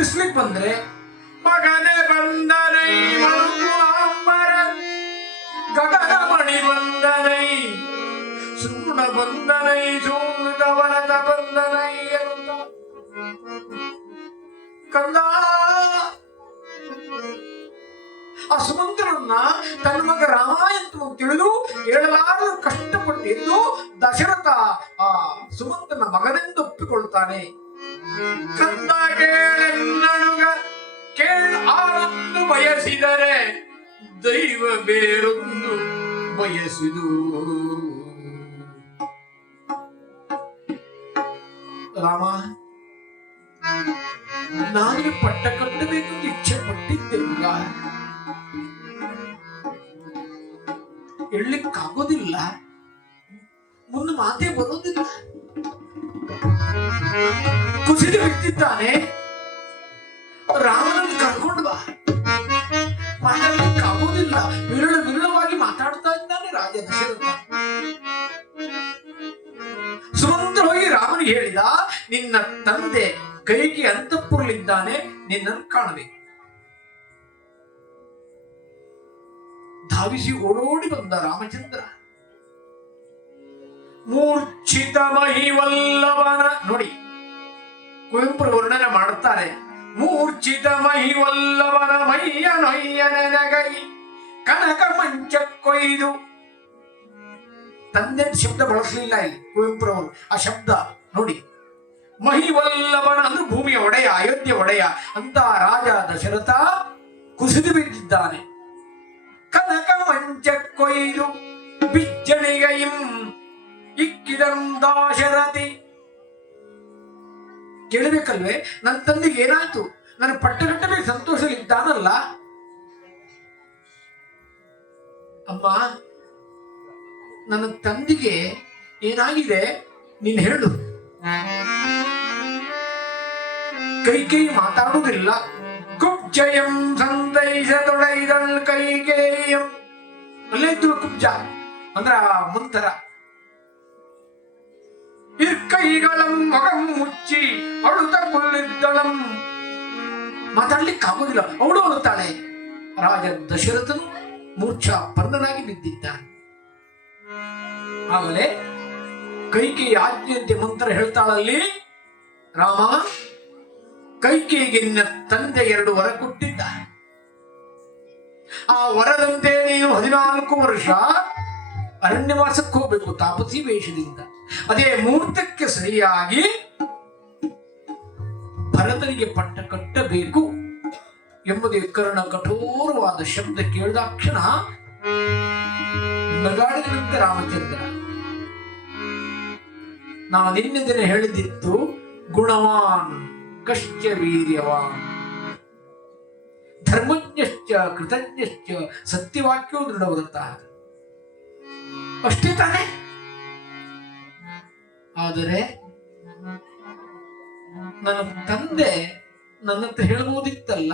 ಎಬ್ಬಿಸ್ಲಿಕ್ಕೆ ಬಂದ್ರೆ ಮಗನೇ ಬಂದನೈ ಮರುಗುವಾಂಬರ ಗಗನ ಮಣಿ ಬಂದನೈ ಸುಗುಣ ಬಂದನೈ ಸೂತವನದ ಬಂದನೈ ಅಂತ ಕಂದ ಆ ಸುಮಂತ್ರನನ್ನ ತನ್ನ ಮಗ ರಾಮ ಎಂದು ತಿಳಿದು ಹೇಳಲಾರದು ಕಷ್ಟಪಟ್ಟಿದ್ದು ದಶರಥ ಆ ಸುಮಂತ್ರನ ಮಗನೆಂದು ಒಪ್ಪಿಕೊಳ್ಳುತ್ತಾನೆ. ಕಂದ ಕೇಳೆನ್ನನುಗ ಆನೊಂದು ಬಯಸಿದರೆ ದೈವ ಬೇರೊಂದು ಬಯಸಿದು. ರಾಮ, ನಾನು ಪಟ್ಟ ಕಟ್ಟಬೇಕು ಇಚ್ಛೆ ಪಟ್ಟಿದ್ದೇಗ ಹೇಳಲಿಕ್ಕಾಗೋದಿಲ್ಲ, ಮುಂದೆ ಮಾತೇ ಬರೋದಿಲ್ಲ. ಕುಸಿದು ಬಿಟ್ಟಿದ್ದಾನೆ. ರಾಮನನ್ನು ಕರ್ಕೊಂಡು ಬಾ. ಮಾತಾಡಲಿಕ್ಕಾಗೋದಿಲ್ಲ. ವಿರಳವಾಗಿ ಮಾತಾಡ್ತಾ ಇದ್ದಾನೆ ರಾಜ ದಶರಥ. ಸುಮಂತ್ರ ಹೋಗಿ ರಾಮನಿಗೆ ಹೇಳಿದ, ನಿನ್ನ ತಂದೆ ಕೈಗೆ ಅಂತಃಪುರಲಿದ್ದಾನೆ, ನಿನ್ನನ್ನು ಕಾಣಬೇಕು. ಧಾವಿಸಿ ಓಡೋಡಿ ಬಂದ ರಾಮಚಂದ್ರ. ಮೂರ್ಛಿತ ಮಹಿವಲ್ಲವನ ನೋಡಿ, ಕುವೆಂಪು ವರ್ಣನೆ ಮಾಡುತ್ತಾರೆ. ಮೂರ್ಛಿತ ಮಹಿವಲ್ಲವನ ಮೈಯ ನೊಯ್ಯನಗೈ ಕನಕ ಮಂಚ ಕೊಯ್ದು. ತಂದೆ ಶಬ್ದ ಬಳಸಲಿಲ್ಲ ಇಲ್ಲಿ ಕುವೆಂಪುರವರು. ಆ ಶಬ್ದ ನೋಡಿ, ಮಹಿವಲ್ಲವನ ಅಂದ್ರೆ ಭೂಮಿಯ ಒಡೆಯ, ಅಯೋಧ್ಯೆ ಒಡೆಯ ಅಂತ ರಾಜ ದಶರಥ ಕುಸಿದು ಬಿದ್ದಿದ್ದಾನೆ. ಕನಕ ಮಂಚ ಕೊಯ್ದು ಬಿಜ್ಜಣಿಗೆಯಂ ಇಕ್ಕಿದಂ ದಾಶರಥಿ. ಕೇಳಬೇಕಲ್ವೇ, ನನ್ನ ತಂದೆಗೆ ಏನಾಯ್ತು? ನನ್ನ ಪಟ್ಟಗಟ್ಟಬೇಕು ಸಂತೋಷದಲ್ಲಿದ್ದಾನಲ್ಲ. ಅಮ್ಮ, ನನ್ನ ತಂದೆಗೆ ಏನಾಗಿದೆ ನೀನು ಹೇಳು. ಕೈಕೇಯಿ ಮಾತಾಡುವುದಿಲ್ಲ. ಕುಬ್ಜಯಂ ಸಂತೈಸದೊಡೈದಲ್ ಕೈಕೇಯಂ. ಅಲ್ಲೇ ಇದ್ದು ಕುಬ್ಜ ಅಂದ್ರ ಮಂತರ. ಇರ್ಕೈಗಳಂ ಮಗಂ ಮುಚ್ಚಿ ಅಳುತ ಕುಲ್ಲಿದ್ದಳಂ. ಮಾತಾಡ್ಲಿಕ್ಕಾಗೋದಿಲ್ಲ, ಅವಳು ಅಳುತ್ತಾಳೆ. ರಾಜ ದಶರಥನು ಮೂರ್ಛಾಪನ್ನನಾಗಿ ಬಿದ್ದಿದ್ದಾನೆ. ಆಮೇಲೆ ಕೈಕೇಯಿ ಆಜ್ಞೆಯಂತೆ ಮಂತ್ರ ಹೇಳ್ತಾಳಲ್ಲಿ, ರಾಮ, ಕೈಕೇಯಿಗೆ ನಿನ್ನ ತಂದೆ 2 ವರ ಕೊಟ್ಟಿದ್ದ. ಆ ವರದಂತೆ ನೀನು 14 ವರ್ಷ ಅರಣ್ಯವಾಸಕ್ಕೆ ಹೋಗ್ಬೇಕು ತಾಪಸಿ ವೇಷದಿಂದ. ಅದೇ ಮುಹೂರ್ತಕ್ಕೆ ಸರಿಯಾಗಿ ಭರತನಿಗೆ ಪಟ್ಟ ಕಟ್ಟಬೇಕು ಎಂಬುದೇ ಕರ್ಣ ಕಠೋರವಾದ ಶಬ್ದ ಕೇಳಿದಾಕ್ಷಣ ನಗಾಡಿದಂತೆ ರಾಮಚಂದ್ರ. ನಾವು ನಿನ್ನೆ ದಿನ ಹೇಳಿದ್ದಿತ್ತು, ಗುಣವಾನ್ ಕಶ್ಚ ವೀರ್ಯವಾನ್ ಧರ್ಮಜ್ಞಶ್ಚ ಕೃತಜ್ಞಶ್ಚ ಸತ್ಯವಾಕ್ಯೋ ದೃಢವ್ರತ. ಅಷ್ಟೇ ತಾನೆ. ಆದರೆ ನನ್ನ ತಂದೆ ನನ್ನಂತ ಹೇಳ್ಬೋದಿತ್ತಲ್ಲ.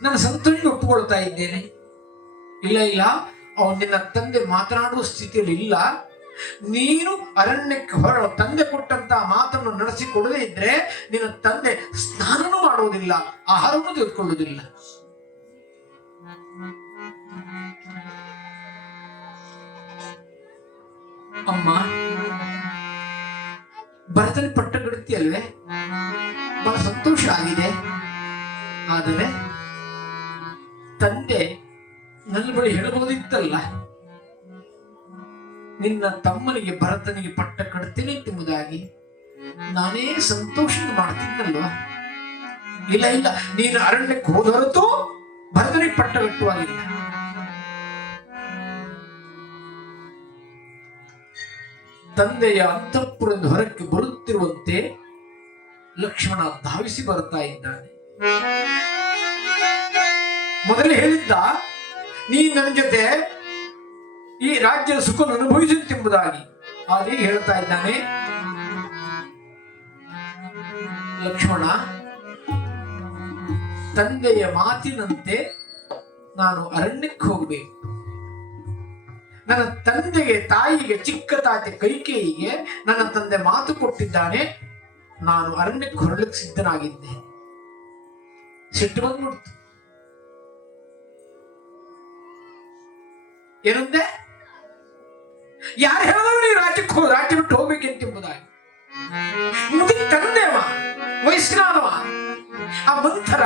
ನನ್ನ ಸಂತೋಷ ಒಪ್ಪಿಕೊಳ್ತಾ ಇದ್ದೇನೆ. ಇಲ್ಲ, ಅವನು ನಿನ್ನ ತಂದೆ ಮಾತನಾಡುವ ಸ್ಥಿತಿಯಲ್ಲಿ ಇಲ್ಲ. ನೀನು ಅರಣ್ಯಕ್ಕೆ ತಂದೆ ಕೊಟ್ಟಂತಹ ಮಾತನ್ನು ನಡೆಸಿಕೊಡದೇ ಇದ್ರೆ ನಿನ್ನ ತಂದೆ ಸ್ನಾನನೂ ಮಾಡುವುದಿಲ್ಲ, ಆಹಾರವನ್ನು ತೆಗೆದುಕೊಳ್ಳುವುದಿಲ್ಲ. ಅಮ್ಮ, ಭರತನ ಪಟ್ಟ ಗಡ್ತಿಯಲ್ವೇ, ಬಹಳ ಸಂತೋಷ ಆಗಿದೆ. ಆದರೆ ತಂದೆ ನನ್ನ ಬಳಿ ಹೇಳಬಹುದಿತ್ತಲ್ಲ, ನಿನ್ನ ತಮ್ಮನಿಗೆ ಭರತನಿಗೆ ಪಟ್ಟ ಕಡ್ತೇನೆ ಎಂಬುದಾಗಿ. ನಾನೇ ಸಂತೋಷದಿಂದ ಮಾಡ್ತಿದ್ದಲ್ವಾ. ಇಲ್ಲ, ನೀನು ಅರಣ್ಯಕ್ಕೆ ಹೋದ ಹೊರತು ಭರತನಿಗೆ ಪಟ್ಟ ಕಟ್ಟುವಾಗಿಲ್ಲ. ತಂದೆಯ ಅಂತಃಪುರದ ಹೊರಕ್ಕೆ ಬರುತ್ತಿರುವಂತೆ ಲಕ್ಷ್ಮಣ ಧಾವಿಸಿ ಬರ್ತಾ ಇದ್ದಾನೆ. ಮೊದಲೇ ಹೇಳಿದ್ದ, ನೀ ನನ್ನ ಜೊತೆ ಈ ರಾಜ್ಯದ ಸುಖ ಅನುಭವಿಸುತ್ತೆಂಬುದಾಗಿ. ಆದ್ರೆ ಹೇಳ್ತಾ ಇದ್ದಾನೆ, ಲಕ್ಷ್ಮಣ, ತಂದೆಯ ಮಾತಿನಂತೆ ನಾನು ಅರಣ್ಯಕ್ಕೆ ಹೋಗಬೇಕು. ನನ್ನ ತಂದೆಗೆ, ತಾಯಿಗೆ, ಚಿಕ್ಕ ತಾತೆ ಕೈಕೇಯಿಗೆ ನನ್ನ ತಂದೆ ಮಾತು ಕೊಟ್ಟಿದ್ದಾನೆ. ನಾನು ಅರಣ್ಯಕ್ಕೆ ಹೊರಳಕ್ಕೆ ಸಿದ್ಧನಾಗಿದ್ದೆ. ಸಿಟ್ಟು ಬಂದ್ಬಿಡ್ತು. ಏನಂದೆ? ಯಾರು ಹೇಳಿದ್ರು ನೀ ರಾಜ್ಯ ಬಿಟ್ಟು ಹೋಗ್ಬೇಕೆಂಬುದಾಗಿ. ಮುದಿ ತಂದೆವ, ವಯಸ್ಕನಾದವ, ಆ ಮಂಥರ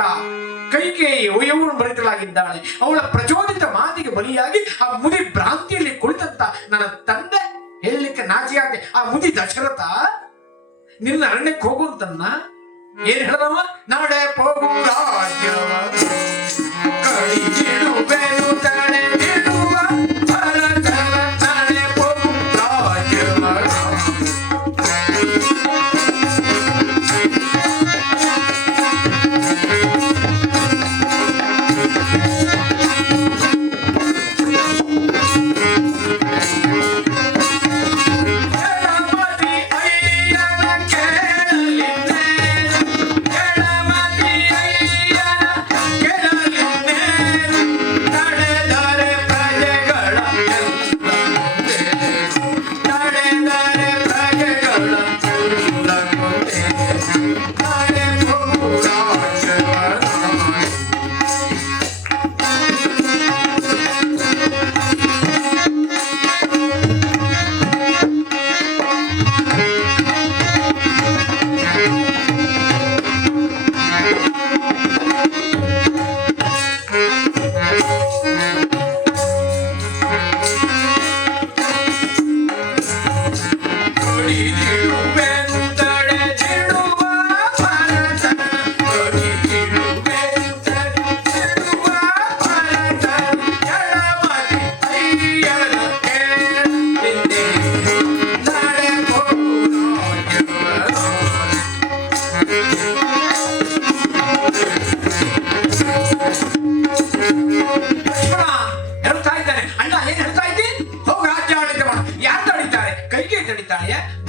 ಕೈಕೇಯಿ ಒಯ್ಯವನ್ನು ಬರಿತಲಾಗಿದ್ದಾಳೆ. ಅವಳ ಪ್ರಚೋದಿತ ಮಾತಿಗೆ ಬಲಿಯಾಗಿ ಆ ಮುದಿ ಭ್ರಾಂತಿಯಲ್ಲಿ ಕುಳಿತಂತ ನನ್ನ ತಂದೆ ಹೇಳಲಿಕ್ಕೆ ನಾಚಿಯಾಗಿ ಆ ಮುದಿ ದಶರಥ ನಿನ್ನ ಅರಣ್ಯಕ್ಕೆ ಹೋಗುವಂತನ್ನ ಏನ್ ಹೇಳದವ? ನಾಳೆ ಹೋಗು ರಾಜ್ಯವ ಕಡಿಗಿಡುವೆನು ತಡೆದಿಡುವ ಭರತನ ನಾಳೆ ಹೋಗು ರಾಜ್ಯವ.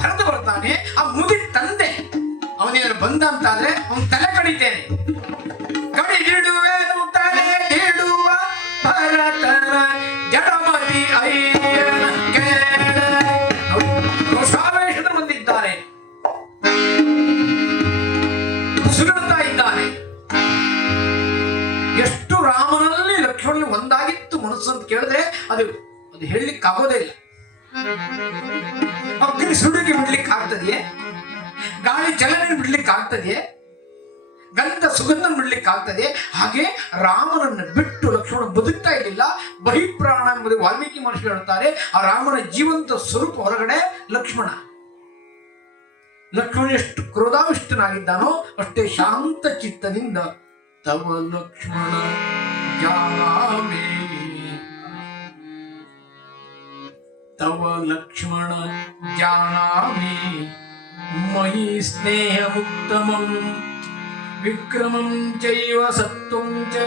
ಭರತ ಬರ್ತಾನೆ. ಆ ಮುದಿ ತಂದೆ ಅವನೇನು ಬಂದ ಅಂತಾದ್ರೆ ಅವನ್ ತಲೆ ಕಡಿತೇನೆ. ಕಡಿಗಿಡುವೆನು ತಡೆದಿಡುವ ಭರತನ ಜಡಮತಿ ಅಯ್ಯನ ರೋಷಾವೇಶದ ಬಂದಿದ್ದಾರೆ, ಸುಗಡ್ತಾ ಇದ್ದಾನೆ. ಎಷ್ಟು ರಾಮನಲ್ಲಿ ಲಕ್ಷ್ಮಣನಲ್ಲಿ ಒಂದಾಗಿತ್ತು ಮನಸ್ಸು ಅಂತ ಕೇಳಿದ್ರೆ ಅದು ಹೇಳಲಿಕ್ಕೆ ಆಗೋದೇ ಇಲ್ಲ. ಅಗ್ನಿ ಸುಡುಗೆ ಬಿಡ್ಲಿಕ್ಕೆ ಆಗ್ತದೆಯೇ? ಗಾಳಿ ಚಲನೆ ಬಿಡ್ಲಿಕ್ಕೆ ಆಗ್ತದೆಯೇ? ಗಂಧ ಸುಗಂಧ ಬಿಡ್ಲಿಕ್ಕೆ ಆಗ್ತದೆ? ಹಾಗೆ ರಾಮನನ್ನು ಬಿಟ್ಟು ಲಕ್ಷ್ಮಣ ಬದುಕ್ತಾ ಇರಲಿಲ್ಲ. ಬಹಿಪ್ರಾಣ ಎಂಬುದು ವಾಲ್ಮೀಕಿ ಮಹರ್ಷಿ ಹೇಳ್ತಾರೆ. ಆ ರಾಮನ ಜೀವಂತ ಸ್ವರೂಪ ಹೊರಗಡೆ ಲಕ್ಷ್ಮಣ. ಲಕ್ಷ್ಮಣ ಎಷ್ಟು ಕ್ರೋಧಾವಿಷ್ಟನಾಗಿದ್ದಾನೋ ಅಷ್ಟೇ ಶಾಂತ ಚಿತ್ತದಿಂದ ತವ ಲಕ್ಷ್ಮಣ ಜಾಮೇ ತವ ಲಕ್ಷ್ಮಣ ಜಾನಾಮಿ ಮಯಿ ಸ್ನೇಹಮುತ್ತಮಂ ವಿಕ್ರಮಂ ಚೈವ ಸತ್ವಂ ಚ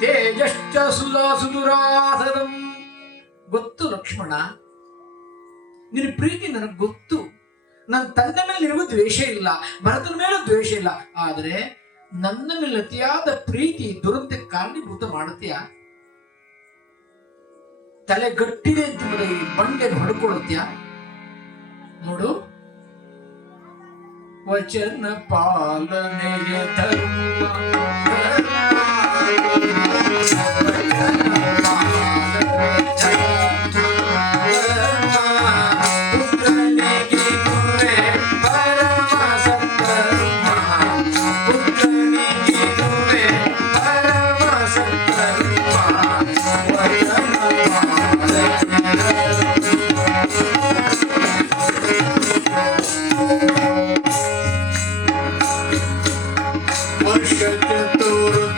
ತೇಜಶ್ಚ ಸುದುರಾಸದಂ. ಗೊತ್ತು ಲಕ್ಷ್ಮಣ, ನಿನ್ನ ಪ್ರೀತಿ ನನಗೆ ಗೊತ್ತು. ನನ್ನ ತಂದೆ ಮೇಲೆ ನಿನಗೂ ದ್ವೇಷ ಇಲ್ಲ, ಭರತನ ಮೇಲೂ ದ್ವೇಷ ಇಲ್ಲ. ಆದರೆ ನನ್ನ ಮೇಲೆ ಅತಿಯಾದ ಪ್ರೀತಿ ದುರಂತಕ್ಕೆ ಕಾರಣೀಭೂತ ಮಾಡುತ್ತೀಯ. ತಲೆ ಗಟ್ಟಿದೆ ಅಂತ ಈ ಬಂಡೆಯನ್ನು ಹೊಡ್ಕೊಳ್ಳುತ್ತೀಯ. ನೋಡು, ವಚನ ಪಾಲನೆಯ ಧರ್ಮ ವರ್ಷ ಚತುರ್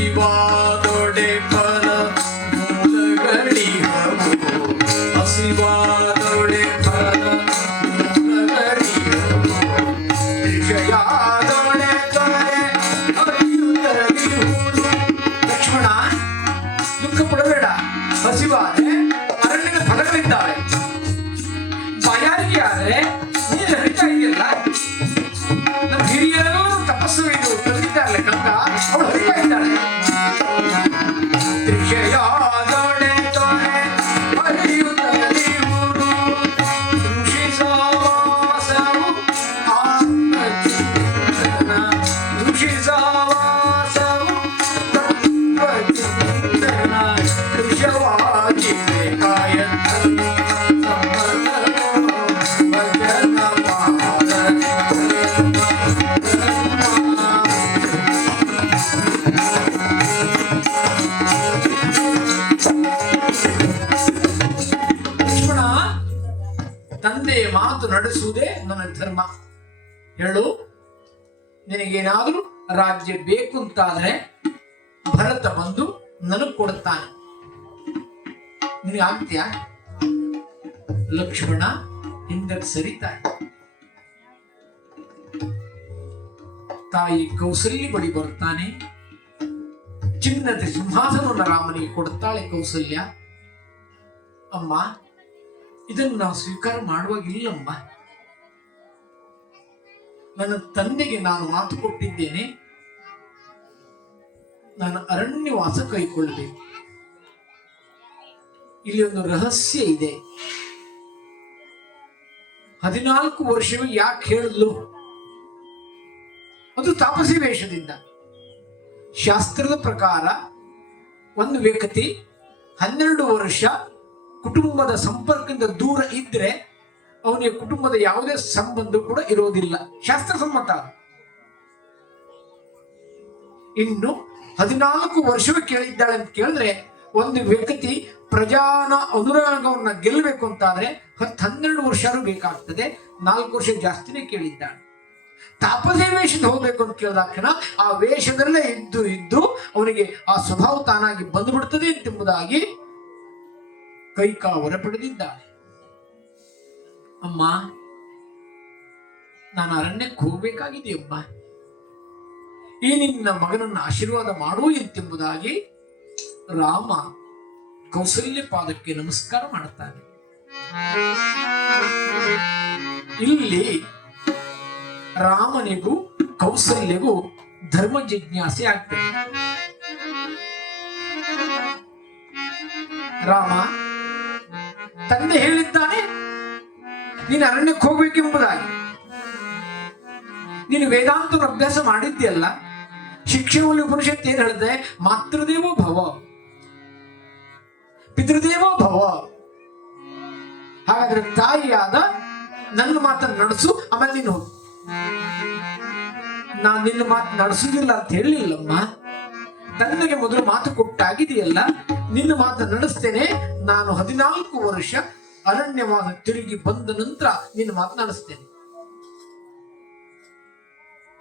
ಹಸಿವಾದೊಡೆ ಫಲ ಮೂಲಗಳಿಹವು ಹಸಿವಾದೊಡೆ ಫಲ ಮೂಲಗಳಿಹವು ವಿಷಯಾದೊಡೆ ತೊರೆ ಅರಿಯುತ್ತಲಿಹುದು. ಲಕ್ಷ್ಮಣ, ದುಃಖ ಪಡಬೇಡ. ಹಸಿವಾದ್ರೆ ಅರಣ್ಯದ ಫಲಗಳಿದ್ದಾವೆ, ಬಾಯಾರಿಕೆ ಆದ್ರೆ ನೀರು ಹರಿತಾ ಇದೆಯಲ್ಲ. ನಮ್ಮ ಹಿರಿಯರು ತಪಸ್ಸು ಇದು ಕಲಿತಿದ್ದಾರಲ್ಲ ಗಂಗ, ಅವಳು ಹರಿತಾ ಇದ್ದಾಳೆ. ತ್ರಿಷಯಾದೊಡೆ ತೊರೆ ಅರಿಯುತ್ತಲಿಹುದು ಋಷಿ ಸಹವಾಸವು ಆತ್ಮಚಿಂತನ ಋಷಿ ಸಹವಾಸವು ತತ್ವಚಿಂತನ ಕೃಶವಾಗಿ ಕಾಯಂತ ಲಕ್ಷ್ಮಣ, ತಂದೆಯ ಮಾತು ನಡೆಸುವುದೇ ನನ್ನ ಧರ್ಮ. ಹೇಳು, ನಿನಗೇನಾದ್ರೂ ರಾಜ್ಯ ಬೇಕು ಅಂತಾದ್ರೆ ಭರತ ಬಂದು ನನಗ್ ಕೊಡುತ್ತಾನೆ, ನಿನಗೆ ಆಗ್ತೀಯಾ? ಲಕ್ಷ್ಮಣ ಹಿಂದಕ್ಕೆ ಸರಿತಾನೆ. ತಾಯಿ ಕೌಸಲ್ಯ ಬಳಿ ಬರುತ್ತಾನೆ. ಚಿನ್ನದ ಸಿಂಹಾಸನವನ್ನು ರಾಮನಿಗೆ ಕೊಡುತ್ತಾಳೆ ಕೌಸಲ್ಯ. ಅಮ್ಮ, ಇದನ್ನು ನಾವು ಸ್ವೀಕಾರ ಮಾಡುವಾಗಿಲ್ಲಮ್ಮ. ನನ್ನ ತಂದೆಗೆ ನಾನು ಮಾತು ಕೊಟ್ಟಿದ್ದೇನೆ, ನಾನು ಅರಣ್ಯವಾಸ ಕೈಗೊಳ್ಳಬೇಕು. ಇಲ್ಲಿ ಒಂದು ರಹಸ್ಯ ಇದೆ. 14 ವರ್ಷವೇ ಯಾಕೆ ಹೇಳಿದ್ಲು? ಅದು ತಾಪಸಿ ವೇಷದಿಂದ. ಶಾಸ್ತ್ರದ ಪ್ರಕಾರ ಒಂದು ವ್ಯಕ್ತಿ 12 ವರ್ಷ ಕುಟುಂಬದ ಸಂಪರ್ಕದಿಂದ ದೂರ ಇದ್ರೆ ಅವನಿಗೆ ಕುಟುಂಬದ ಯಾವುದೇ ಸಂಬಂಧ ಕೂಡ ಇರೋದಿಲ್ಲ, ಶಾಸ್ತ್ರ ಸಮ್ಮತ. ಇನ್ನು 14 ವರ್ಷವೇ ಕೇಳಿದ್ದಾಳೆ ಅಂತ ಕೇಳಿದ್ರೆ, ಒಂದು ವ್ಯಕ್ತಿ ಪ್ರಜಾನ ಅನುರಾಗವನ್ನ ಗೆಲ್ಲಬೇಕು ಅಂತಾದ್ರೆ 10-12 ವರ್ಷ ಬೇಕಾಗ್ತದೆ. 4 ವರ್ಷ ಜಾಸ್ತಿನೇ ಕೇಳಿದ್ದಾಳೆ. ತಾಪಸಿ ವೇಷದ ಹೋಗ್ಬೇಕು ಅಂತ ಕೇಳಿದಾಕ್ಷಣ ಆ ವೇಷದಲ್ಲೇ ಇದ್ದು ಅವನಿಗೆ ಆ ಸ್ವಭಾವ ತಾನಾಗಿ ಬಂದುಬಿಡ್ತದೆ ಎಂಬುದಾಗಿ ಕೈಕಾ ಹೊರ ಪಡೆದಿದ್ದಾಳೆ. ಅಮ್ಮ, ನಾನು ಅರಣ್ಯಕ್ಕೆ ಹೋಗ್ಬೇಕಾಗಿದೆಯಮ್ಮ, ಈ ನಿನ್ನ ಮಗನನ್ನು ಆಶೀರ್ವಾದ ಮಾಡು ಎಂತೆಂಬುದಾಗಿ ರಾಮ ಕೌಸಲ್ಯ ಪಾದಕ್ಕೆ ನಮಸ್ಕಾರ ಮಾಡುತ್ತಾನೆ. ಇಲ್ಲಿ ರಾಮನಿಗೂ ಕೌಸಲ್ಯಗೂ ಧರ್ಮ ಜಿಜ್ಞಾಸೆ ಆಗ್ತದೆ. ರಾಮ, ತಂದೆ ಹೇಳಿದ್ದಾನೆ ನೀನು ಅರಣ್ಯಕ್ಕೆ ಹೋಗ್ಬೇಕೆಂಬುದಾಗಿ. ನೀನು ವೇದಾಂತ ಅಭ್ಯಾಸ ಮಾಡಿದ್ಯಲ್ಲ, ಶಿಕ್ಷೆಯಲ್ಲಿ ಉಪನಿಷತ್ತು ಏನ್ ಹೇಳಿದೆ? ಮಾತೃದೇವೋ ಭವ ಪಿತೃದೇವೋ ಭವ. ಹಾಗಾದ್ರೆ ತಾಯಿಯಾದ ನನ್ನ ಮಾತನ್ನು ನಡೆಸು, ಆಮೇಲೆ ನೀನು ಹೋಗು. ನಾನು ನಿನ್ನ ಮಾತು ನಡೆಸುವುದಿಲ್ಲ ಅಂತ ಹೇಳಿಲ್ಲಮ್ಮ. ತಂದೆಗೆ ಮೊದಲು ಮಾತು ಕೊಟ್ಟಾಗಿದೆಯಲ್ಲ, ನಿನ್ನ ಮಾತನ್ನು ನಡೆಸ್ತೇನೆ. ನಾನು 14 ವರ್ಷ ಅರಣ್ಯವಾದ ತಿರುಗಿ ಬಂದ ನಂತರ ನಿನ್ನ ಮಾತು ನಡೆಸ್ತೇನೆ.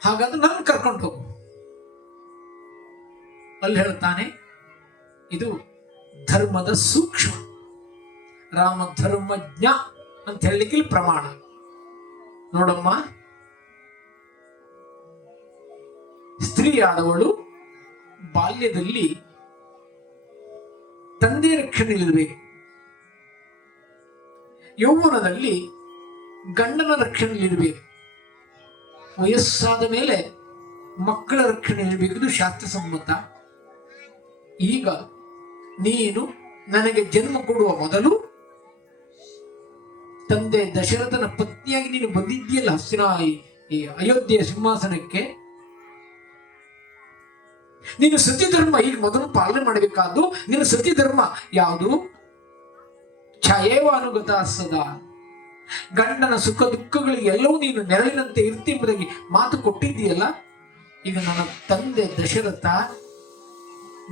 ಹಾಗಾದ್ರೆ ನನ್ನ ಕರ್ಕೊಂಡು ಹೋಗು. ಅಲ್ಲಿ ಹೇಳ್ತಾನೆ, ಇದು ಧರ್ಮದ ಸೂಕ್ಷ್ಮ. ರಾಮ ಧರ್ಮಜ್ಞ ಅಂತ ಹೇಳಲಿಕ್ಕೆ ಇಲ್ಲಿ ಪ್ರಮಾಣ. ನೋಡಮ್ಮ, ಸ್ತ್ರೀಯಾದವಳು ಬಾಲ್ಯದಲ್ಲಿ ತಂದೆ ರಕ್ಷಣೆಯಲ್ಲಿರಬೇಕು, ಯೌವನದಲ್ಲಿ ಗಂಡನ ರಕ್ಷಣೆಯಲ್ಲಿರಬೇಕು, ವಯಸ್ಸಾದ ಮೇಲೆ ಮಕ್ಕಳ ರಕ್ಷಣೆಯಲ್ಲಿರಬೇಕು. ಇದು ಶಾಸ್ತ್ರಸಮ್ಮತ. ಈಗ ನೀನು ನನಗೆ ಜನ್ಮ ಕೊಡುವ ಮೊದಲು ತಂದೆ ದಶರಥನ ಪತ್ನಿಯಾಗಿ ನೀನು ಬಂದಿದ್ದೀಯಲ್ಲ ಈ ಅಯೋಧ್ಯೆಯ ಸಿಂಹಾಸನಕ್ಕೆ, ನೀನು ಸತಿ ಧರ್ಮ ಈಗ ಮೊದಲು ಪಾಲನೆ ಮಾಡಬೇಕಾದ್ದು. ನಿನ್ನ ಸತಿ ಧರ್ಮ ಯಾವುದು? ಛಯೇವಾನುಗತ ಸದಾ. ಗಂಡನ ಸುಖ ದುಃಖಗಳಿಗೆ ಎಲ್ಲವೂ ನೀನು ನೆರಳಿನಂತೆ ಇರ್ತಿ ಎಂಬುದಾಗಿ ಮಾತು ಕೊಟ್ಟಿದ್ದೀಯಲ್ಲ. ಈಗ ನನ್ನ ತಂದೆ ದಶರಥ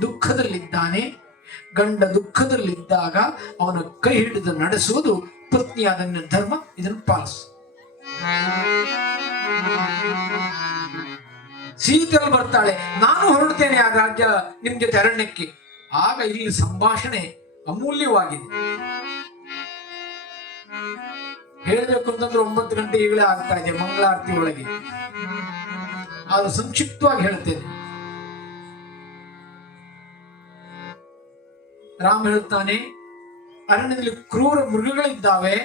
ದುಃಖದಲ್ಲಿದ್ದಾನೆ. ಗಂಡ ದುಃಖದಲ್ಲಿದ್ದಾಗ ಅವನ ಕೈ ಹಿಡಿದು ನಡೆಸುವುದು ಪತ್ನಿಯಾದ ನಿನ್ನ ಧರ್ಮ. ಇದನ್ನು ಪಾಲಿಸು. ಸೀತೆಯಲ್ಲಿ ಬರ್ತಾಳೆ, ನಾನು ಹೊರಡ್ತೇನೆ ಆ ರಾಜ್ಯ ನಿಮ್ ಜೊತೆ ಅರಣ್ಯಕ್ಕೆ. ಆಗ ಇಲ್ಲಿ ಸಂಭಾಷಣೆ ಅಮೂಲ್ಯವಾಗಿದೆ. ಹೇಳಬೇಕು ಅಂತಂದ್ರೆ 9 ಗಂಟೆ ಈಗಲೇ ಆಗ್ತಾ ಇದೆ ಮಂಗಳಾರತಿ ಒಳಗೆ. ಅದು ಸಂಕ್ಷಿಪ್ತವಾಗಿ ಹೇಳ್ತೇನೆ. ರಾಮ ಹೇಳ್ತಾನೆ, ಅರಣ್ಯದಲ್ಲಿ ಕ್ರೂರ ಮೃಗಗಳಿದ್ದಾವೆ,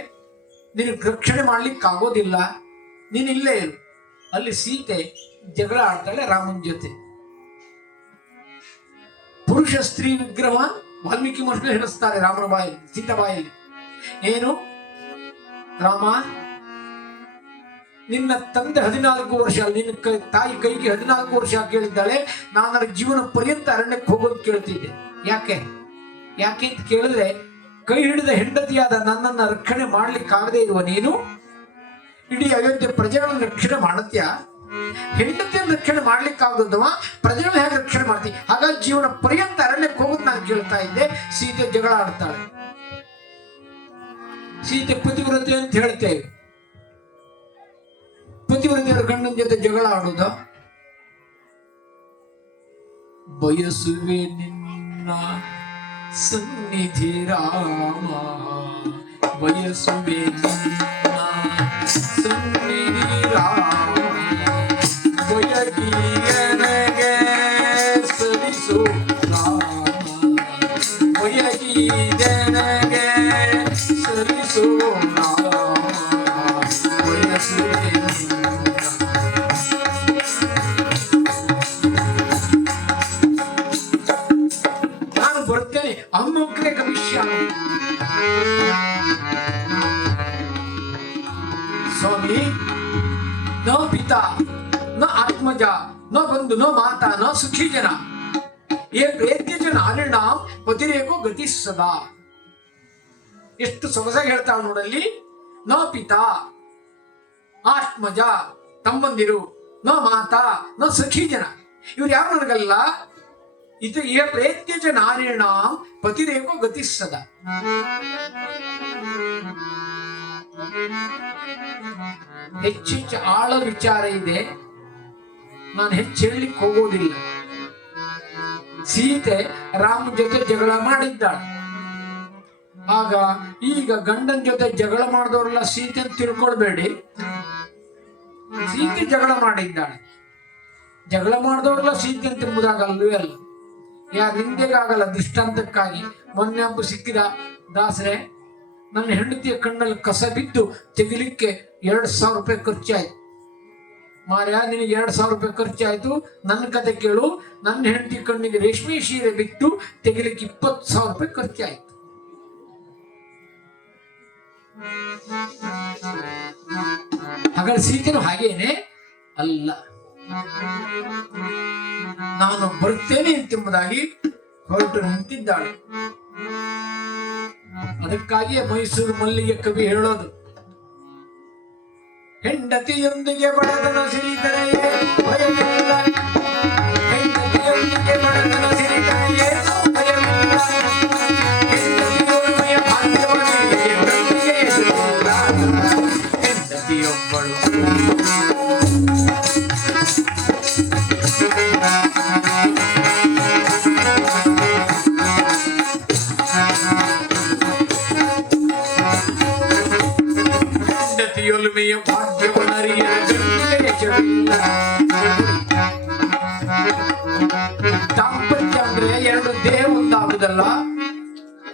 ನಿನಗೆ ರಕ್ಷಣೆ ಮಾಡ್ಲಿಕ್ಕೆ ಆಗೋದಿಲ್ಲ, ನೀನು ಇಲ್ಲೇ ಇರು. ಅಲ್ಲಿ ಸೀತೆ ಜಗಳ ಆಡ್ತಾಳೆ ರಾಮನ ಜೊತೆ. ಪುರುಷ ಸ್ತ್ರೀ ವಿಗ್ರಹ ವಾಲ್ಮೀಕಿ ಮಹರ್ಷಿ ಹೇಳಿಸ್ತಾರೆ ರಾಮನ ಬಾಯಲ್ಲಿ, ಸೀತಾ ಬಾಯಲ್ಲಿ. ಏನು ರಾಮ, ನಿನ್ನ ತಂದೆ 14 ವರ್ಷ, ನಿನ್ನ ತಾಯಿ ಕೈಗೆ 14 ವರ್ಷ ಕೇಳಿದ್ದಾಳೆ. ನಾನು ನನ್ನ ಜೀವನ ಪರ್ಯಂತ ಅರಣ್ಯಕ್ಕೆ ಹೋಗೋದು ಕೇಳ್ತಿದ್ದೆ. ಯಾಕೆ ಅಂತ ಕೇಳಿದ್ರೆ, ಕೈ ಹಿಡಿದ ಹೆಂಡತಿಯಾದ ನನ್ನನ್ನ ರಕ್ಷಣೆ ಮಾಡ್ಲಿಕ್ಕಾಗದೆ ಇರುವ ನೀನು ಇಡೀ ಅಯೋಧ್ಯೆ ಪ್ರಜೆಗಳನ್ನು ರಕ್ಷಣೆ ಮಾಡತ್ಯಾ? ಹೆಂಡತಿಯನ್ನು ರಕ್ಷಣೆ ಮಾಡ್ಲಿಕ್ಕಾಗದವ ಪ್ರಜೆಗಳನ್ನ ಹೇಗೆ ರಕ್ಷಣೆ ಮಾಡ್ತೀವಿ? ಹಾಗಾಗಿ ಜೀವನ ಪರ್ಯಂತ ಅರಣ್ಯಕ್ಕೆ ಹೋಗೋದು ನಾನು ಕೇಳ್ತಾ ಇದ್ದೆ. ಸೀತೆ ಜಗಳ ಆಡ್ತಾಳೆ. ಸೀತೆ ಪತಿವ್ರತೆ ಅಂತ ಹೇಳ್ತೇವೆ. ಪತಿವ್ರತೆಯರ ಗಂಡನ ಜೊತೆ ಜಗಳ ಆಡುದ? ಬಯಸುವೆ ನಿನ್ನ ಸನ್ನಿಧಿ ರಾಮ, ಬಯಸುವೆ ನಿನ್ನ ಸನ್ನಿಧಿ ರಾಮ, ಬಯಗಿ ನನಗೆ ಸರಿಸು ರಾಮ, ಬಯಗಿ ನನಗೆ ಸರಿಸು ರಾಮ, ಬಯಸುವೆ ಅಮ್ಮೊಕ್ಕರೆ ಕವಿಷ್ಯ. ಸ್ವಾಮಿ, ನ ಪಿತಾ ನ ಆತ್ಮಜ ನ ಬಂಧು ನ ಮಾತಾ ನ ಸುಖಿ ಜನ ಏ ಪ್ರೇತ್ಯ ಜನ ಅಲಿಣ ಪತಿರೇಕೋ ಗತಿ ಸದಾ. ಎಷ್ಟು ಸೊಗಸಾಗಿ ಹೇಳ್ತಾಳ ನೋಡಲ್ಲಿ. ನ ಪಿತಾ, ಆತ್ಮಜ ತಮ್ಮಂದಿರು, ನ ಮಾತಾ ನ ಸಖಿ ಜನ, ಇವ್ರು ಯಾರು ನನಗಲ್ಲ. ಇದು ಈ ಪ್ರೇತ್ಯಜ ನಾರಿಣ ಪತಿರೇಕೋ ಗತಿ ಸದಾ. ಹೆಚ್ಚೆಚ್ಚು ಆಳ ವಿಚಾರ ಇದೆ, ನಾನು ಹೆಚ್ಚು ಹೇಳಲಿಕ್ಕೆ ಹೋಗೋದಿಲ್ಲ. ಸೀತೆ ರಾಮನ ಜೊತೆ ಜಗಳ ಮಾಡಿದ್ದಾಳೆ. ಆಗ ಈಗ ಗಂಡನ ಜೊತೆ ಜಗಳ ಮಾಡಿದವರೆಲ್ಲ ಸೀತೆ ಅಂತ ತಿಳ್ಕೊಳ್ಬೇಡಿ. ಸೀತೆ ಜಗಳ ಮಾಡಿದ್ದಾಳೆ. ಜಗಳ ಮಾಡಿದವರೆಲ್ಲ ಸೀತೆ ಅಂತ ಎಂಬುದಾಗಲ್ವೇ ಅಲ್ಲ. ಯಾರು ನಿಂದೆಗಾಗಲ್ಲ. ದೃಷ್ಟಾಂತಕ್ಕಾಗಿ ಮೊನ್ನೆ ಹಬ್ಬ ಸಿಕ್ಕಿದ ದಾಸರೇ, ನನ್ನ ಹೆಂಡತಿಯ ಕಣ್ಣಲ್ಲಿ ಕಸ ಬಿದ್ದು ತೆಗಿಲಿಕ್ಕೆ 2,000 ರೂಪಾಯಿ ಖರ್ಚಾಯ್ತು. ಮಾರ್ಯ, ನಿನಗೆ 2,000 ರೂಪಾಯಿ ಖರ್ಚಾಯ್ತು. ನನ್ನ ಕತೆ ಕೇಳು, ನನ್ನ ಹೆಂಡತಿ ಕಣ್ಣಿಗೆ ರೇಷ್ಮೆ ಸೀರೆ ಬಿಟ್ಟು ತೆಗಿಲಿಕ್ಕೆ 20,000 ರೂಪಾಯಿ ಖರ್ಚಾಯ್ತು. ಹಾಗಾದ್ರೆ ಸೀತೆನೂ ಹಾಗೇನೆ ಅಲ್ಲ. ನಾನು ಬರುತ್ತೇನೆ ಎಂಬುದಾಗಿ ಹೊರಟು ನಿಂತಿದ್ದಾಳೆ. ಅದಕ್ಕಾಗಿಯೇ ಮೈಸೂರು ಮಲ್ಲಿಗೆ ಕವಿ ಹೇಳೋದು, ಹೆಂಡತಿಯೊಂದಿಗೆ ಬಡತನ ಸಿರಿತನೆಯೇ ಭಯವಿಲ್ಲ, ಹೆಂಡತಿಯೊಂದಿಗೆ ಬಡತನ ಸಿರಿತನೆಯೇ ಭಯವಿಲ್ಲ, ಹೆಂಡತಿಯೊಮ್ಮೆ ಭಾಗ್ಯವನಿಗೆ ಎದುರಿಲ್ಲ, ಹೆಂಡತಿಯೊಬ್ಬಳು ಹೆಂಡತಿಯೊಲುಮೆಯ ಭಾಗ್ಯವನರಿಯ ದಾಂಪತ್ಯ ಅಂದ್ರೆ 2 ದೇಹ ಒಂದಾಗುದಲ್ಲ,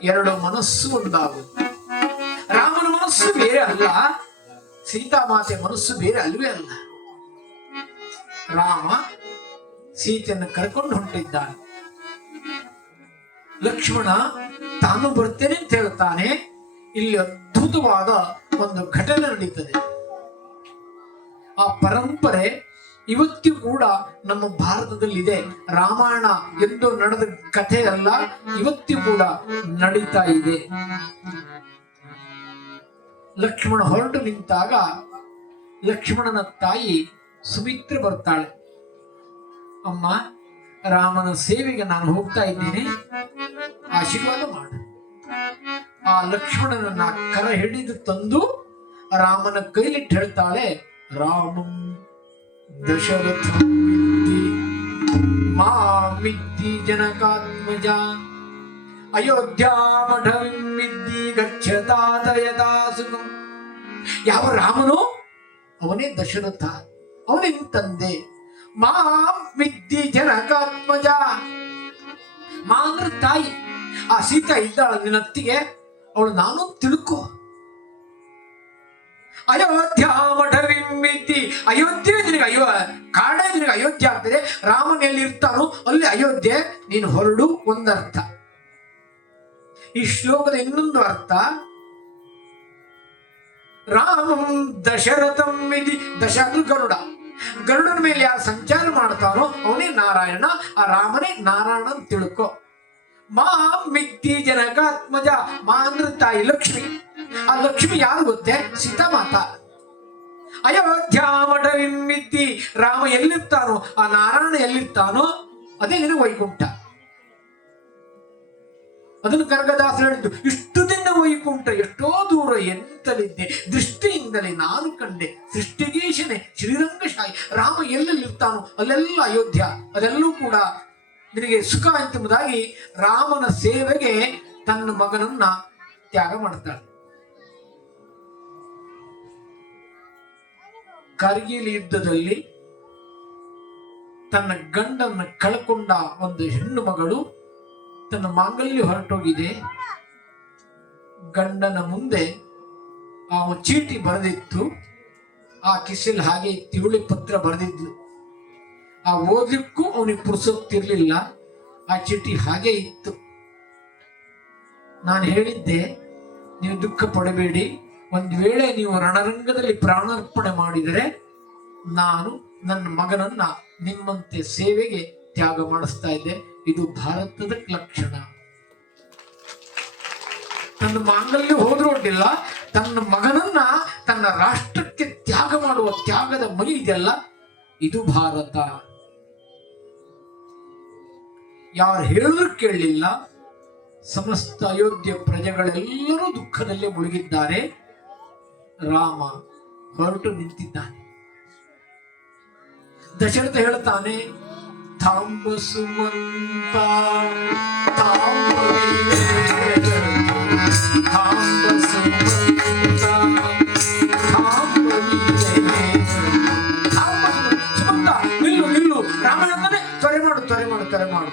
2 ಮನಸ್ಸು ಒಂದಾಗುದು. ರಾಮನ ಮನಸ್ಸು ಬೇರೆ ಅಲ್ಲ, ಸೀತಾಮಾತೆ ಮನಸ್ಸು ಬೇರೆ ಅಲ್ವೇ ಅಲ್ಲ. ರಾಮ ಸೀತೆಯನ್ನು ಕರ್ಕೊಂಡು ಹೊಂಟಿದ್ದಾನೆ. ಲಕ್ಷ್ಮಣ ತಾನು ಬರ್ತೇನೆ ಅಂತ ಹೇಳ್ತಾನೆ. ಇಲ್ಲಿ ಅದ್ಭುತವಾದ ಒಂದು ಘಟನೆ ನಡೀತದೆ. ಆ ಪರಂಪರೆ ಇವತ್ತಿಗೂ ಕೂಡ ನಮ್ಮ ಭಾರತದಲ್ಲಿದೆ. ರಾಮಾಯಣ ಎಂದು ನಡೆದ ಕಥೆ ಅಲ್ಲ, ಇವತ್ತಿಗೂ ಕೂಡ ನಡೀತಾ ಇದೆ. ಲಕ್ಷ್ಮಣ ಹೊರಟು ನಿಂತಾಗ ಲಕ್ಷ್ಮಣನ ತಾಯಿ ಸುಮಿತ್ರ ಬರ್ತಾಳೆ. ಅಮ್ಮ, ರಾಮನ ಸೇವೆಗೆ ನಾನು ಹೋಗ್ತಾ ಇದ್ದೇನೆ, ಆಶೀರ್ವಾದ ಮಾಡು. ಆ ಲಕ್ಷ್ಮಣನನ್ನ ಕರ ಹಿಡಿದು ತಂದು ರಾಮನ ಕೈಲಿಟ್ಟು ಹೇಳ್ತಾಳೆ, ರಾಮಂ ದಶರಥ ಮಾಮಿದ್ದಿ ಜನಕಾತ್ಮಜ ಅಯೋಧ್ಯಾಮಠವಿದ್ದಿ ಗಚ್ಚತಾತ ಯಥಾ ಸುಖಂ. ಯಾವ ರಾಮನು ಅವನೇ ದಶರಥ, ಅವನೇ ತಂದೆ. ಮಾಮಿದ್ದಿ ಜನಕಾತ್ಮಜ, ಮಾ ಅಂದ್ರೆ ತಾಯಿ. ಆ ಸೀತಾ ಇದ್ದಾಳ ನಿನ್ನತ್ತಿಗೆ, ಅವಳು ನಾನು ತಿಳ್ಕೊ. ಅಯೋಧ್ಯಾಮಠವಿದ್ದಿ, ಅಯೋಧ್ಯೆ ನಿನಗೆ ಕಾಡೇ ನಿನಗೆ ಅಯೋಧ್ಯೆ ಆಗ್ತದೆ. ರಾಮನ ಎಲ್ಲಿ ಇರ್ತಾನೋ ಅಲ್ಲಿ ಅಯೋಧ್ಯೆ. ನೀನು ಹೊರಡು ಒಂದರ್ಥ. ಈ ಶ್ಲೋಕದ ಇನ್ನೊಂದು ಅರ್ಥ, ರಾಮಂ ದಶರಥಂ ಇತಿ. ದಶ ಅಂದ್ರೆ ಗರುಡ. ಗರುಡನ ಮೇಲೆ ಯಾರು ಸಂಚಾರ ಮಾಡ್ತಾನೋ ಅವನೇ ನಾರಾಯಣ, ಆ ರಾಮನೇ ನಾರಾಯಣ ಅಂತ ತಿಳ್ಕೊ. ಮಾಮಿದ್ದಿ ಜನಕಾತ್ಮಜ, ಮಾ ಅಂದ್ರೆ ತಾಯಿ ಲಕ್ಷ್ಮಿ. ಆ ಲಕ್ಷ್ಮಿ ಯಾರು ಗೊತ್ತೇ? ಸೀತಾಮಾತಾ. ಅಯೋಧ್ಯಾಮಠವಿದ್ದಿ, ರಾಮ ಎಲ್ಲಿರ್ತಾನೋ ಆ ನಾರಾಯಣ ಎಲ್ಲಿರ್ತಾನೋ ಅದೇ ನಿನಗೆ ವೈಕುಂಠ. ಅದನ್ನು ಕನಕದಾಸರು ಹೇಳಿದ್ದು, ಇಷ್ಟು ದಿನ ವೈಕುಂಠ ಎಷ್ಟೋ ದೂರ ಎಂತಲಿದ್ದೆ, ದೃಷ್ಟಿಯಿಂದಲೇ ನಾನು ಕಂಡೆ ಸೃಷ್ಟಿಗೀಶನೆ ಶ್ರೀರಂಗಶಾಹಿ. ರಾಮ ಎಲ್ಲೆಲ್ಲಿರ್ತಾನೋ ಅಲ್ಲೆಲ್ಲ ಅಯೋಧ್ಯ, ಅದೆಲ್ಲೂ ಕೂಡ ನಿನಗೆ ಸುಖ ಎಂಬುದಾಗಿ ರಾಮನ ಸೇವೆಗೆ ತನ್ನ ಮಗನನ್ನ ತ್ಯಾಗ ಮಾಡ್ತಾಳೆ. ಕಾರ್ಗಿಲ್ ಯುದ್ಧದಲ್ಲಿ ತನ್ನ ಗಂಡನ್ನು ಕಳ್ಕೊಂಡ ಒಂದು ಹೆಣ್ಣು ಮಗಳು ತನ್ನ ಮಾಂಗಲ್ಯ ಹೊರಟೋಗಿದೆ. ಗಂಡನ ಮುಂದೆ ಆ ಚೀಟಿ ಬರೆದಿತ್ತು, ಆ ಕಿಸೆಲ್ ಹಾಗೆ ತಿರುಳಿ ಪತ್ರ ಬರೆದಿದ್ಲು. ಆ ಓದಲಿಕ್ಕೂ ಅವನಿಗೆ ಪುರುಸೊತ್ತಿರ್ಲಿಲ್ಲ, ಆ ಚೀಟಿ ಹಾಗೆ ಇತ್ತು. ನಾನು ಹೇಳಿದ್ದೆ, ನೀವು ದುಃಖ ಪಡಬೇಡಿ, ಒಂದು ವೇಳೆ ನೀವು ರಣರಂಗದಲ್ಲಿ ಪ್ರಾಣಾರ್ಪಣೆ ಮಾಡಿದರೆ ನಾನು ನನ್ನ ಮಗನನ್ನ ನಿಮ್ಮಂತೆ ಸೇವೆಗೆ ತ್ಯಾಗ ಮಾಡಿಸ್ತಾ ಇದ್ದೆ. ಇದು ಭಾರತದ ಲಕ್ಷಣ. ತನ್ನ ಮಾಂಗಲ್ಯ ಹೋದ್ರೂ ಅಡ್ಡಿಲ್ಲ, ತನ್ನ ಮಗನನ್ನ ತನ್ನ ರಾಷ್ಟ್ರಕ್ಕೆ ತ್ಯಾಗ ಮಾಡುವ ತ್ಯಾಗದ ಮೈ ಇದೆಯಲ್ಲ, ಇದು ಭಾರತ. ಯಾರು ಹೇಳಿದ್ರು ಕೇಳಲಿಲ್ಲ. ಸಮಸ್ತ ಅಯೋಧ್ಯೆ ಪ್ರಜೆಗಳೆಲ್ಲರೂ ದುಃಖದಲ್ಲೇ ಮುಳುಗಿದ್ದಾರೆ. ರಾಮ ಹೊರಟು ನಿಂತಿದ್ದಾನೆ. ದಶರಥ ಹೇಳ್ತಾನೆ, ತಾಂಬ ಸುಮಂತ ಸುಮಂತ ನಿಲ್ಲು ನಿಲ್ಲು. ರಾಮ ಹೇಳ್ತಾನೆ, ತ್ವರೆ ಮಾಡು ತ್ವರೆ ಮಾಡು ತ್ವರೆ ಮಾಡು.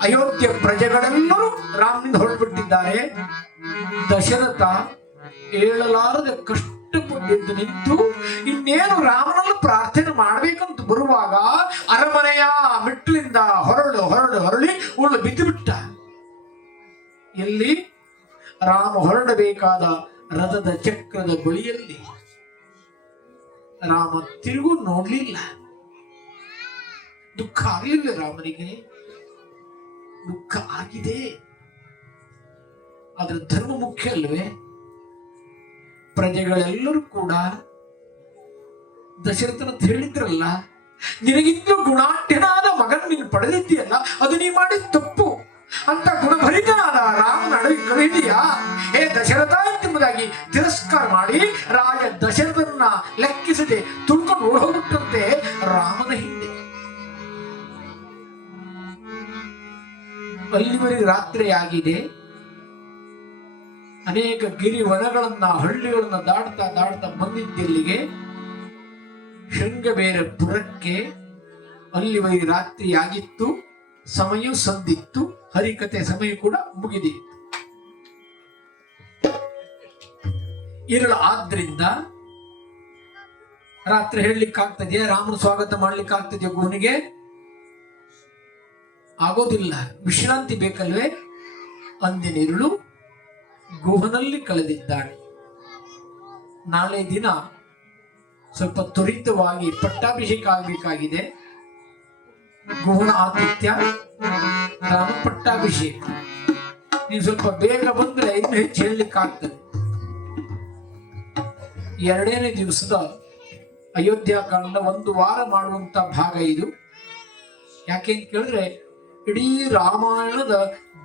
ಅಯೋಧ್ಯೆ ಪ್ರಜೆಗಳೆಲ್ಲರೂ ರಾಮನಿಂದ ಹೊರಟುಬಿಟ್ಟಿದ್ದಾರೆ. ದಶರಥ ಹೇಳಲಾರದ ಕಷ್ಟಪಟ್ಟು ನಿಂತು ಇನ್ನೇನು ರಾಮನನ್ನು ಪ್ರಾರ್ಥನೆ ಮಾಡ್ಬೇಕಂತ ಬರುವಾಗ ಅರಮನೆಯ ಮೆಟ್ಲಿಂದ ಹೊರಳಿ ಉಳ್ಳು ಬಿದ್ದು ಬಿಟ್ಟ. ಎಲ್ಲಿ? ರಾಮ ಹೊರಡಬೇಕಾದ ರಥದ ಚಕ್ರದ ಬಳಿಯಲ್ಲಿ. ರಾಮ ತಿರುಗು ನೋಡ್ಲಿಲ್ಲ. ದುಃಖ ಆಗಲಿಲ್ಲ ರಾಮನಿಗೆ. ದುಃಖ ಆಗಿದೆ, ಆದ್ರೆ ಧರ್ಮ ಮುಖ್ಯ ಅಲ್ವೇ? ಪ್ರಜೆಗಳೆಲ್ಲರೂ ಕೂಡ ದಶರಥನ ಹೇಳಿದ್ರಲ್ಲ, ನಿನಗಿಂತಲೂ ಗುಣಾಢ್ಯನಾದ ಮಗನ ನೀನು ಪಡೆದಿದ್ದೀಯಲ್ಲ, ಅದು ನೀ ಮಾಡಿದ ತಪ್ಪು ಅಂತ ಗುಣಭರಿತನಾದ ರಾಮನ ಅಡವಿ ಕವಿದೆಯಾ ಹೇ ದಶರಥ ಎಂಬುದಾಗಿ ತಿರಸ್ಕಾರ ಮಾಡಿ ರಾಜ ದಶರಥನ ಲೆಕ್ಕಿಸದೆ ತುಳ್ಕೊಂಡು ಓಡೋಗ್ಬಿಟ್ಟಂತೆ ರಾಮನ ಹಿಂದೆ. ಅಲ್ಲಿವರೆಗೆ ರಾತ್ರಿ ಆಗಿದೆ. ಅನೇಕ ಗಿರಿವನಗಳನ್ನ ಹಳ್ಳಿಗಳನ್ನ ದಾಡ್ತಾ ಬಂದಿದ್ದೆಲ್ಲಿಗೆ ಶೃಂಗಬೇರ ಪುರಕ್ಕೆ. ಅಲ್ಲಿವರೆಗೆ ರಾತ್ರಿ ಆಗಿತ್ತು, ಸಮಯ ಸಂದಿತ್ತು, ಹರಿಕತೆ ಸಮಯ ಕೂಡ ಮುಗಿದಿತ್ತು. ಇರಳು ಆದ್ರಿಂದ ರಾತ್ರಿ ಹೇಳಲಿಕ್ಕಾಗ್ತದೆಯಾ? ರಾಮನ ಸ್ವಾಗತ ಮಾಡ್ಲಿಕ್ಕಾಗ್ತದೆಯಾ? ಗುಹನಿಗೆ ಆಗೋದಿಲ್ಲ, ವಿಶ್ರಾಂತಿ ಬೇಕಲ್ವೇ? ಅಂದಿನ ಇರುಳು ಗುಹನಲ್ಲಿ ಕಳೆದಿದ್ದಾಳೆ. ನಾಳೆ ದಿನ ಸ್ವಲ್ಪ ತ್ವರಿತವಾಗಿ ಪಟ್ಟಾಭಿಷೇಕ ಆಗಬೇಕಾಗಿದೆ. ಗುಹನ ಆತಿಥ್ಯ, ರಾಮ ಪಟ್ಟಾಭಿಷೇಕ. ನೀವು ಸ್ವಲ್ಪ ಬೇಗ ಬಂದ್ರೆ ಇನ್ನು ಹೆಚ್ಚು ಹೇಳಲಿಕ್ಕಾಗ್ತದೆ. ಎರಡನೇ ದಿವಸದ ಅಯೋಧ್ಯಾಕಾಂಡ ಒಂದು ವಾರ ಮಾಡುವಂತ ಭಾಗ ಇದು. ಯಾಕೆ ಅಂತ ಕೇಳಿದ್ರೆ ಇಡೀ ರಾಮಾಯಣದ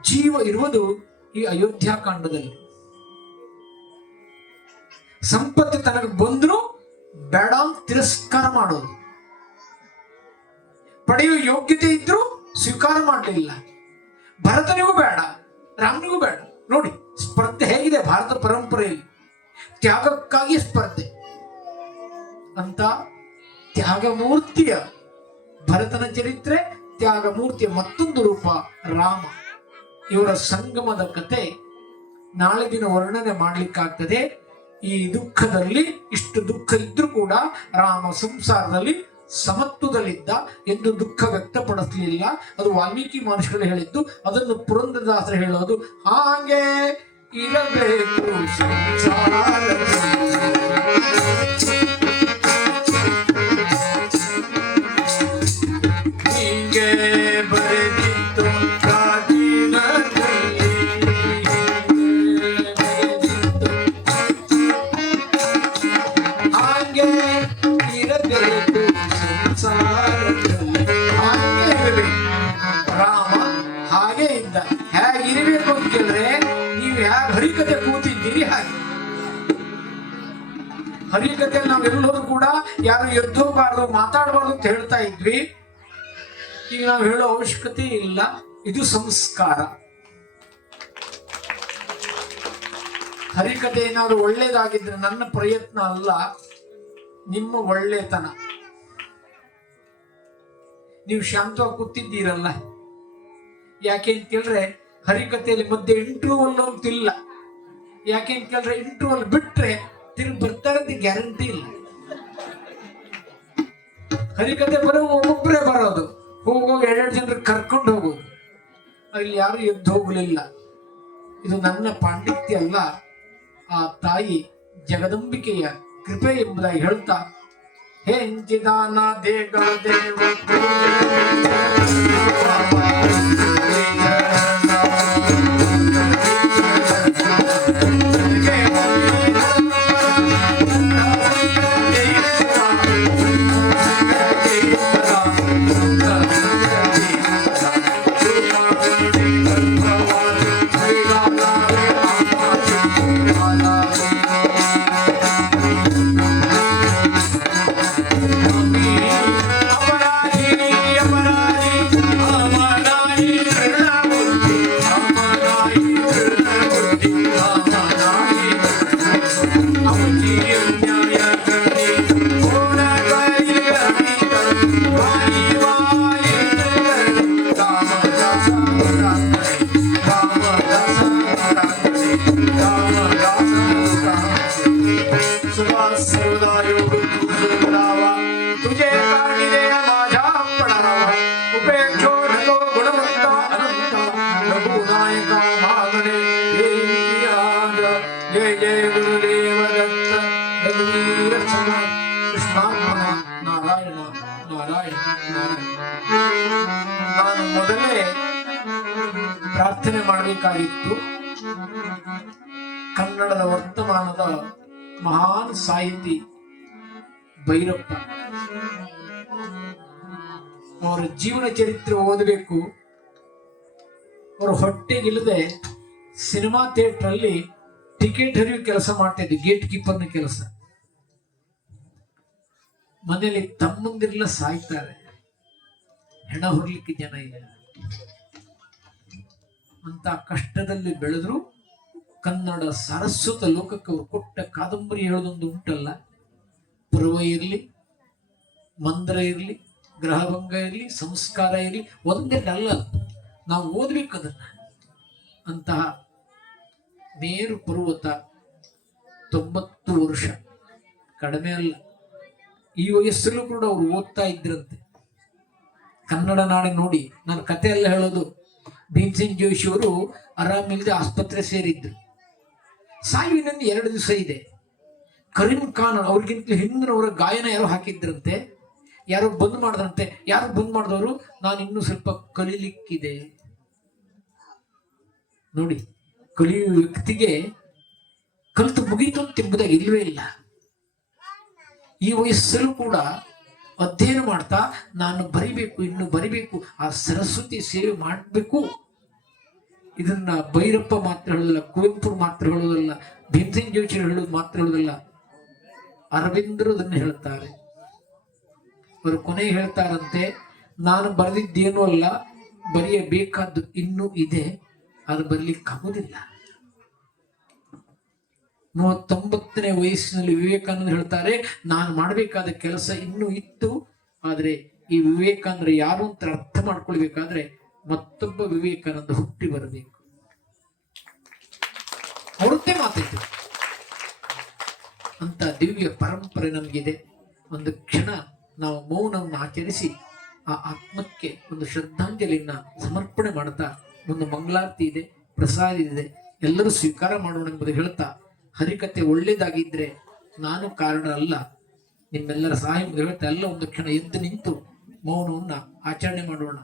ಜೀವ ಇರುವುದು ಈ ಅಯೋಧ್ಯಾಕಾಂಡದಲ್ಲಿ. ಸಂಪತ್ತು ತನಗೆ ಬಂದ್ರು ಬೇಡ ತಿರಸ್ಕಾರ ಮಾಡೋದು, ಪಡೆಯುವ ಯೋಗ್ಯತೆ ಇದ್ರು ಸ್ವೀಕಾರ ಮಾಡಲಿಲ್ಲ. ಭರತನಿಗೂ ಬೇಡ, ರಾಮನಿಗೂ ಬೇಡ. ನೋಡಿ ಸ್ಪರ್ಧೆ ಹೇಗಿದೆ ಭಾರತ ಪರಂಪರೆಯಲ್ಲಿ, ತ್ಯಾಗಕ್ಕಾಗಿ ಸ್ಪರ್ಧೆ ಅಂತ. ತ್ಯಾಗಮೂರ್ತಿಯ ಭರತನ ಚರಿತ್ರೆ, ತ್ಯಾಗಮೂರ್ತಿಯ ಮತ್ತೊಂದು ರೂಪ ರಾಮ. ಇವರ ಸಂಗಮದ ಕತೆ ನಾಳೆ ದಿನ ವರ್ಣನೆ ಮಾಡ್ಲಿಕ್ಕಾಗ್ತದೆ. ಈ ದುಃಖದಲ್ಲಿ ಇಷ್ಟು ದುಃಖ ಇದ್ರೂ ಕೂಡ ರಾಮ ಸಂಸಾರದಲ್ಲಿ ಸಮತ್ವದಲ್ಲಿದ್ದ ಎಂದು ದುಃಖ ವ್ಯಕ್ತಪಡಿಸಲಿಲ್ಲ. ಅದು ವಾಲ್ಮೀಕಿ ಮಹರ್ಷಿಗಳು ಹೇಳಿದ್ದು. ಅದನ್ನು ಪುರಂದರದಾಸರು ಹೇಳೋದು ಹಾಗೆ ಇರಬೇಕು ಹೀಗೆ ಬರೆದಿತ್ತು ರಾಮ ಹಾಗೆ ಇದ್ದ. ಹೇಗಿರಬೇಕು ಅಂತ ಕೇಳಿದ್ರೆ, ನೀವು ಹೇಗೆ ಹರಿಕತೆ ಕೂತಿದ್ದೀರಿ ಹಾಗೆ. ಹರಿಕತೆಯಲ್ಲಿ ನಾವೆಲ್ಲರೂ ಕೂಡ ಯಾರು ಎದ್ದೋಗಬಾರ್ದು, ಮಾತಾಡಬಾರ್ದು ಅಂತ ಹೇಳ್ತಾ ಇದ್ವಿ. ಈಗ ನಾವು ಹೇಳೋ ಅವಶ್ಯಕತೆ ಇಲ್ಲ. ಇದು ಸಂಸ್ಕಾರ. ಹರಿಕತೆ ಏನಾದ್ರು ಒಳ್ಳೇದಾಗಿದ್ರೆ ನನ್ನ ಪ್ರಯತ್ನ ಅಲ್ಲ, ನಿಮ್ಮ ಒಳ್ಳೆತನ. ನೀವು ಶಾಂತವಾಗಿ ಕೂತಿದ್ದೀರಲ್ಲ, ಯಾಕೆ ಅಂತ ಕೇಳಿದ್ರೆ ಹರಿಕತೆಯಲ್ಲಿ ಮಧ್ಯೆ ಇಂಟರ್ವಲ್ ಅಂತಿಲ್ಲ. ಯಾಕೆ ಅಂತ ಕೇಳಿದ್ರೆ ಇಂಟರ್ವಲ್ ಬಿಟ್ರೆ ತಿರುಗಿ ಬರ್ತಾರೆ ಅಂತ ಗ್ಯಾರಂಟಿ ಇಲ್ಲ. ಹರಿಕತೆ ಬರೋ ಒಬ್ಬೊಬ್ಬರೇ ಬರೋದು, ಹೋಗೋಗಿ 2 ಜನರಿಗೆ ಕರ್ಕೊಂಡು ಹೋಗೋದು. ಅಲ್ಲಿ ಯಾರು ಎದ್ದು ಹೋಗಲಿಲ್ಲ. ಇದು ನನ್ನ ಪಾಂಡಿತ್ಯ ಅಲ್ಲ, ಆ ತಾಯಿ ಜಗದಂಬಿಕೆಯ ಕೃಪೆ ಎಂಬುದಾಗಿ ಹೇಳ್ತಾ, ಹೆಂಚಿದಾನ ದೇಗ ದೇವ ನಾನು ಮೊದಲೇ ಪ್ರಾರ್ಥನೆ ಮಾಡಬೇಕಾಗಿತ್ತು. ಕನ್ನಡದ ವರ್ತಮಾನದ ಮಹಾನ್ ಸಾಹಿತಿ ಭೈರಪ್ಪ ಅವರ ಜೀವನ ಚರಿತ್ರೆ ಓದಬೇಕು. ಅವರು ಹೊಟ್ಟೆಗಿಲ್ಲದೆ ಸಿನಿಮಾ ಥಿಯೇಟರ್ ಅಲ್ಲಿ ಟಿಕೆಟ್ ಹರಿವು ಕೆಲಸ ಮಾಡ್ತಾ ಇದ್ದೆ, ಗೇಟ್ ಕೀಪರ್ನ ಕೆಲಸ. ಮನೆಯಲ್ಲಿ ತಮ್ಮಂದಿರೆಲ್ಲ ಸಾಯ್ತಾರೆ, ಹೆಣ ಹೊರಲಿಕ್ಕೆ ಜನ ಇಲ್ಲ ಅಂತ ಕಷ್ಟದಲ್ಲಿ ಬೆಳೆದ್ರು. ಕನ್ನಡ ಸಾರಸ್ವತ ಲೋಕಕ್ಕೆ ಅವರು ಕೊಟ್ಟ ಕಾದಂಬರಿ ಹೇಳೋದೊಂದು ಉಂಟಲ್ಲ, ಪರ್ವ ಇರಲಿ, ಮಂದ್ರ ಇರಲಿ, ಗ್ರಹಭಂಗ ಇರಲಿ, ಸಂಸ್ಕಾರ ಇರಲಿ, ಒಂದೇ ಅಲ್ಲ, ನಾವು ಓದ್ಬೇಕು ಅದನ್ನ. ಅಂತಹ ಮೇರು ಪರ್ವತ 90 ವರ್ಷ ಕಡಿಮೆ ಅಲ್ಲ. ಈ ವಯಸ್ಸಲ್ಲೂ ಕೂಡ ಅವರು ಓದ್ತಾ ಇದ್ರಂತೆ. ಕನ್ನಡ ನಾಡೆ ನೋಡಿ, ನನ್ನ ಕತೆ ಎಲ್ಲ ಹೇಳೋದು. ಭೀಮಸೇನ್ ಜೋಶಿ ಅವರು ಆರಾಮಿಲ್ಲದೆ ಆಸ್ಪತ್ರೆ ಸೇರಿದ್ರು. ಸಾವಿನಲ್ಲಿ 2 ದಿವಸ ಇದೆ. ಕರೀಂ ಖಾನ್ ಅವ್ರಿಗಿಂತ ಹಿಂದಿನವರ ಗಾಯನ ಯಾರೋ ಹಾಕಿದ್ರಂತೆ, ಯಾರೋ ಬಂದ್ ಮಾಡಿದ್ರಂತೆ. ಯಾರು ಬಂದ್ ಮಾಡಿದವರು, ನಾನು ಇನ್ನೂ ಸ್ವಲ್ಪ ಕಲೀಲಿಕ್ಕಿದೆ. ನೋಡಿ, ಕಲಿಯುವ ವ್ಯಕ್ತಿಗೆ ಕಲಿತು ಮುಗೀತು ಅಂತ ಎಂಬುದಾಗಿ ಇಲ್ವೇ ಇಲ್ಲ. ಈ ವಯಸ್ಸಲ್ಲೂ ಕೂಡ ಅಧ್ಯಯನ ಮಾಡ್ತಾ ನಾನು ಬರಿಬೇಕು, ಇನ್ನು ಬರಿಬೇಕು, ಆ ಸರಸ್ವತಿ ಸೇವೆ ಮಾಡಬೇಕು. ಇದನ್ನ ಭೈರಪ್ಪ ಮಾತ್ರ ಹೇಳೋದಲ್ಲ, ಕುವೆಂಪು ಮಾತ್ರ ಹೇಳೋದಲ್ಲ, ಭೀಮಸೇನ್ ಜೋಶಿ ಹೇಳೋದು ಮಾತ್ರ ಹೇಳೋದಲ್ಲ, ಅರವಿಂದರು ಅದನ್ನು ಹೇಳ್ತಾರೆ. ಅವರು ಕೊನೆಗೆ ಹೇಳ್ತಾರಂತೆ, ನಾನು ಬರೆದಿದ್ದೇನೂ ಅಲ್ಲ, ಬರೆಯಬೇಕಾದ್ದು ಇನ್ನೂ ಇದೆ, ಅದು ಬರಲಿಕ್ಕಾಗೋದಿಲ್ಲ. 39ನೇ ವಯಸ್ಸಿನಲ್ಲಿ ವಿವೇಕಾನಂದ ಹೇಳ್ತಾರೆ, ನಾನು ಮಾಡಬೇಕಾದ ಕೆಲಸ ಇನ್ನೂ ಇತ್ತು, ಆದ್ರೆ ಈ ವಿವೇಕಾನಂದ ಯಾರು ಅಂತ ಅರ್ಥ ಮಾಡ್ಕೊಳ್ಬೇಕಾದ್ರೆ ಮತ್ತೊಬ್ಬ ವಿವೇಕಾನಂದ ಹುಟ್ಟಿ ಬರಬೇಕು. ಅವ್ರದ್ದೇ ಮಾತಿತ್ತು. ಅಂತ ದಿವ್ಯ ಪರಂಪರೆ ನಮಗಿದೆ. ಒಂದು ಕ್ಷಣ ನಾವು ಮೌನವನ್ನು ಆಚರಿಸಿ ಆ ಆತ್ಮಕ್ಕೆ ಒಂದು ಶ್ರದ್ಧಾಂಜಲಿಯನ್ನ ಸಮರ್ಪಣೆ ಮಾಡ್ತಾ, ಒಂದು ಮಂಗಳಾರತಿ ಇದೆ, ಪ್ರಸಾದ ಇದೆ, ಎಲ್ಲರೂ ಸ್ವೀಕಾರ ಮಾಡೋಣ ಎಂಬುದು ಹೇಳ್ತಾ, ಹರಿಕತೆ ಒಳ್ಳೇದಾಗಿದ್ರೆ ನಾನು ಕಾರಣ ಅಲ್ಲ, ನಿಮ್ಮೆಲ್ಲರ ಸಹಾಯ ಹೇಳ್ತಾ ಎಲ್ಲ ಒಂದು ಕ್ಷಣ ಎದ್ದು ನಿಂತು ಮೌನವನ್ನ ಆಚರಣೆ ಮಾಡೋಣ.